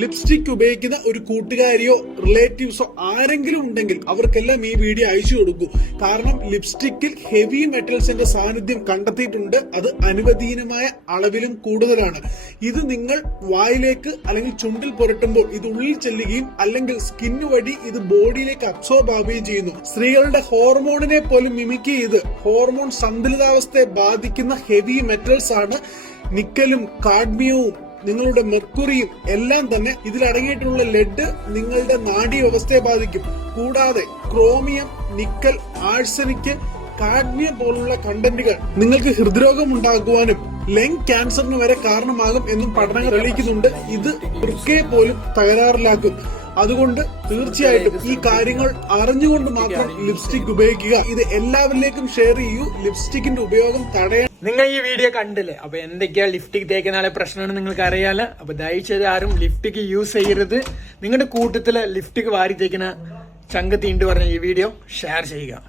Lipstick ഉപയോഗിക്കുന്ന ഒരു കൂട്ടുകാരിയോ റിലേറ്റീവ്സോ ആരെങ്കിലും ഉണ്ടെങ്കിൽ അവർക്കെല്ലാം ഈ വീഡിയോ അയച്ചു കൊടുക്കൂ. കാരണം ലിപ്സ്റ്റിക്കിൽ ഹെവി മെറ്റൽസിന്റെ സാന്നിധ്യം കണ്ടെത്തിയിട്ടുണ്ട്. അത് അനുവദനീയമായ അളവിലും കൂടുതലാണ്. ഇത് നിങ്ങൾ വായിലേക്ക് അല്ലെങ്കിൽ ചുണ്ടിൽ പുരട്ടുമ്പോൾ ഇത് ഉള്ളിൽ ചെല്ലുകയും അല്ലെങ്കിൽ സ്കിന്ന് വഴി ഇത് ബോഡിയിലേക്ക് അബ്സോർബ് ആവുകയും ചെയ്യുന്നു. സ്ത്രീകളുടെ ഹോർമോണിനെ പോലും മിമിക് ചെയ്ത് ഹോർമോൺ സന്തുലിതാവസ്ഥയെ ബാധിക്കുന്ന ഹെവി മെറ്റൽസ് ആണ് നിക്കലും കാഡ്മിയവും നിങ്ങളുടെ മെർക്കുറിയും എല്ലാം തന്നെ ഇതിലടങ്ങിയിട്ടുള്ള ലെഡ് നിങ്ങളുടെ നാഡീവ്യവസ്ഥയെ ബാധിക്കും. കൂടാതെ ക്രോമിയം, നിക്കൽ, ആഴ്സനിക്, കാഡ്മിയം പോലുള്ള കണ്ടന്റുകൾ നിങ്ങൾക്ക് ഹൃദ്രോഗം ഉണ്ടാക്കുവാനും ലങ് ക്യാൻസറിന് വരെ കാരണമാകും എന്നും പഠനങ്ങൾ തെളിയിക്കുന്നുണ്ട്. ഇത് വൃക്കയെ പോലും തകരാറിലാക്കും. അതുകൊണ്ട് തീർച്ചയായിട്ടും ഈ കാര്യങ്ങൾ അറിഞ്ഞുകൊണ്ട് മാത്രം ലിപ്സ്റ്റിക് ഉപയോഗിക്കുക. ഇത് എല്ലാവരിലേക്കും ഷെയർ ചെയ്യൂ. ലിപ്സ്റ്റിക്കിന്റെ ഉപയോഗം തടയാൻ. നിങ്ങൾ ഈ വീഡിയോ കണ്ടില്ലേ? അപ്പൊ എന്തൊക്കെയാ ലിപ്സ്റ്റിക് തേക്കുന്ന പ്രശ്നമാണ് നിങ്ങൾക്ക് അറിയാലോ. അപ്പൊ ദയచేത് ആരും ലിപ്സ്റ്റിക് യൂസ് ചെയ്യരുത്. നിങ്ങളുടെ കൂട്ടത്തില് ലിപ്സ്റ്റിക് വാരി തേക്കുന്ന ചങ്കത്തി ഉണ്ട് പറഞ്ഞ ഈ വീഡിയോ ഷെയർ ചെയ്യുക.